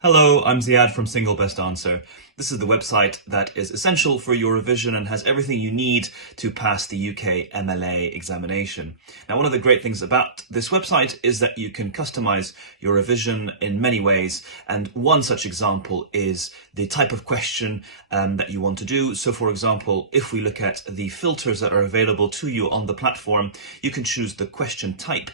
Hello, I'm Ziad from Single Best Answer. This is the website that is essential for your revision and has everything you need to pass the UK MLA examination. Now, one of the great things about this website is that you can customize your revision in many ways, and one such example is the type of question that you want to do. So, for example, if we look at the filters that are available to you on the platform, you can choose the question type,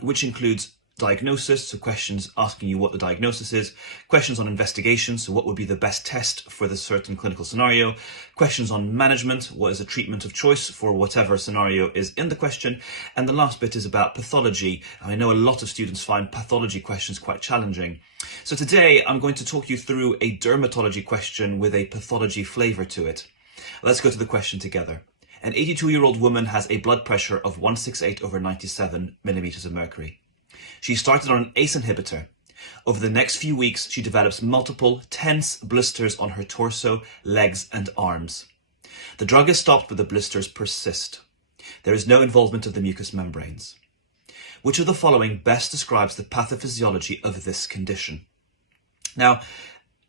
which includes diagnosis, so questions asking you what the diagnosis is, questions on investigation, so what would be the best test for the certain clinical scenario, questions on management, what is the treatment of choice for whatever scenario is in the question, and the last bit is about pathology. And I know a lot of students find pathology questions quite challenging. So today I'm going to talk you through a dermatology question with a pathology flavour to it. Let's go to the question together. An 82-year-old woman has a blood pressure of 168/97 millimeters of mercury. She started on an ACE inhibitor. Over the next few weeks, she develops multiple tense blisters on her torso, legs, and arms. The drug is stopped, but the blisters persist. There is no involvement of the mucous membranes. Which of the following best describes the pathophysiology of this condition? Now,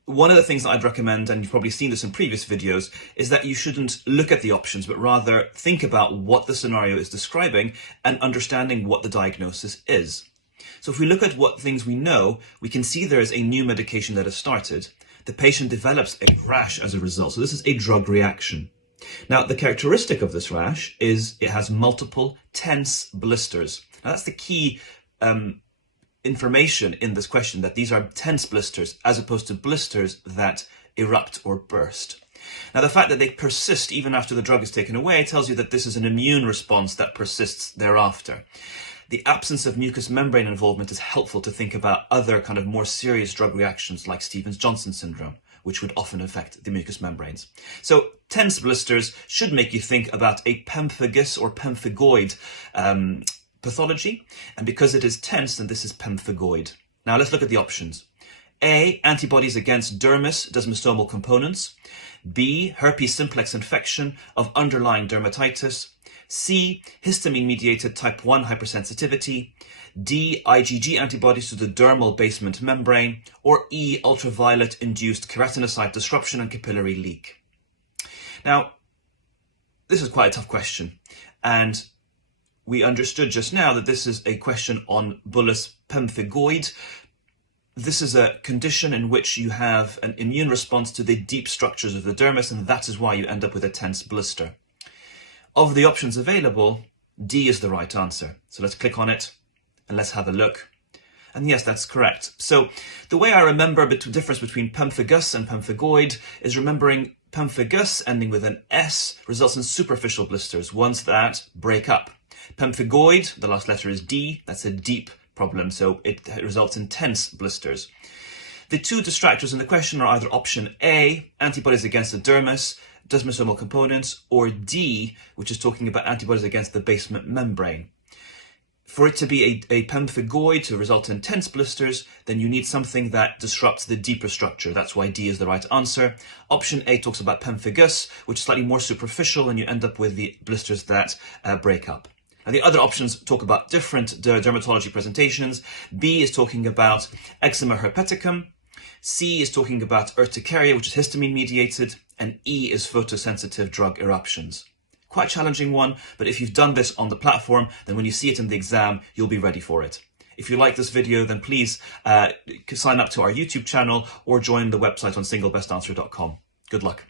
one of the things that I'd recommend, and you've probably seen this in previous videos, is that you shouldn't look at the options, but rather think about what the scenario is describing and understanding what the diagnosis is. So if we look at what things we know, we can see there is a new medication that has started. The patient develops a rash as a result. So this is a drug reaction. Now, the characteristic of this rash is it has multiple tense blisters. Now, that's the key information in this question, that these are tense blisters as opposed to blisters that erupt or burst. Now, the fact that they persist even after the drug is taken away tells you that this is an immune response that persists thereafter. The absence of mucous membrane involvement is helpful to think about other kind of more serious drug reactions like Stevens-Johnson syndrome, which would often affect the mucous membranes. So tense blisters should make you think about a pemphigus or pemphigoid pathology. And because it is tense, then this is pemphigoid. Now let's look at the options. A, antibodies against dermatological components. B, herpes simplex infection of underlying dermatitis. C, histamine-mediated type 1 hypersensitivity. D, IgG antibodies to the dermal basement membrane. Or E, ultraviolet-induced keratinocyte disruption and capillary leak. Now, this is quite a tough question, and we understood just now that this is a question on bullous pemphigoid. This is a condition in which you have an immune response to the deep structures of the dermis, and that is why you end up with a tense blister. Of the options available, D is the right answer. So let's click on it and let's have a look. And yes, that's correct. So the way I remember the difference between pemphigus and pemphigoid is remembering pemphigus ending with an S results in superficial blisters, ones that break up. Pemphigoid, the last letter is D, that's a deep problem, so it results in tense blisters. The two distractors in the question are either option A, antibodies against the dermis, desmosomal components, or D, which is talking about antibodies against the basement membrane. For it to be a pemphigoid to result in tense blisters, then you need something that disrupts the deeper structure. That's why D is the right answer. Option A talks about pemphigus, which is slightly more superficial, and you end up with the blisters that break up. Now, the other options talk about different dermatology presentations. B is talking about eczema herpeticum. C is talking about urticaria, which is histamine-mediated, and E is photosensitive drug eruptions. Quite a challenging one, but if you've done this on the platform, then when you see it in the exam, you'll be ready for it. If you like this video, then please sign up to our YouTube channel or join the website on singlebestanswer.com. Good luck.